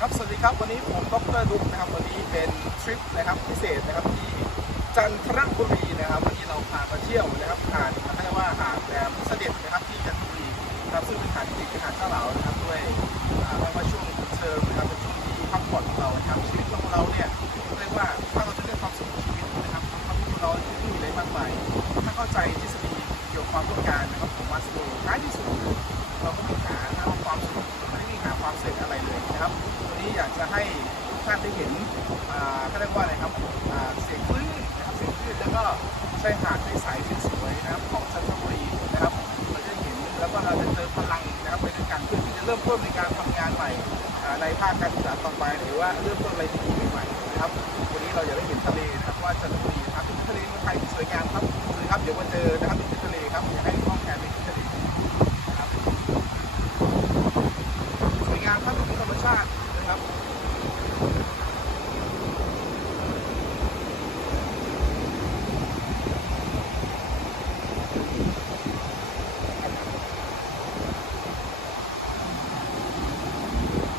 ครับสวัสดีครับวันนี้ผมดรดุ๊กนะครับวันนี้เป็นทริปนะครับพิเศษนะครับที่จันทบุรีนะครับวันนี้เราพามาเที่ยวนะครับหาดเขาเรียกว่าหาดแหลมเสด็จนะครับที่จันทบุรีนะครับซึ่งเป็นหาดที่ดกับหาดเจ้าเหลานะครับด้วยเรียกว่าช่วงเทอมนะครับเป็นช่วงที่พักผ่อนของเรานะครับชีวิตของเราเนี่ยเรียกว่าถ้าเราจะเลือกความสุขของชีวิตนะครับความสุขของเราไม่มีอะไรมากมายถ้าเข้าใจทฤษฎีเกี่ยวกับความต้องการนะครับของมัสโลว์ท้ายที่สุดเราก็มีหาหาความส วันนี้อยากจะให้ทุกท่านได้เห็นอ่าเขาเรียกว่าอะไรครับอ่าเสียงคลื่นนะครับเสียงคลื่นแล้วก็ชายหาดใสๆสวยๆนะครับของจันทบุรีนะครับเราจะได้เห็นแล้วก็เราจะเติมพลังนะครับไปด้วยกันเพื่อที่จะเริ่มต้นในการทำงานใหม่ในภาคการศึกษาต่อไปหรือว่าเริ่มต้นอะไรดีๆใหม่ๆนะครับวันนี้เราอยากได้เห็นทะเลนะครับว่าจันทบุรีครับทะเลเมืองไทยสวยงามครับสวัสดีครับเดี๋ยวมาเจอนะครับที่ทะเลครับอยากให้ห้องแขกไปที่ทะเลนะครับสวยงามครับธรรมชาติ คร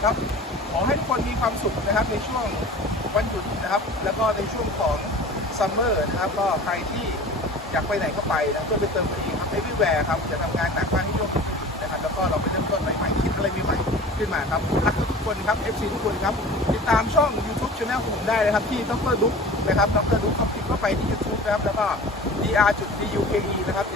ับขอให้ทุกคนมีความสุขนะครับในช่วงวันหยุดนะครับ แล้วก็ในช่วงของซัมเมอร์นะครับก็ใครที่อยากไปไหนก็ไปนะเพื่อไปเติมตัวเองครับ everywhere ครับจะทำงานหนักมากที่ช่วง ขึ้นมาครับรักทุกคนครับ FC ทุกคนครับ ติดตามช่อง YouTube c h anel ของผมได้นะครับ ที่ดรดุ๊กนะครับดรดุ๊กคอมพิวเข้าไปที่ YouTube นะครับ แล้วก็ dr.duke นะครับ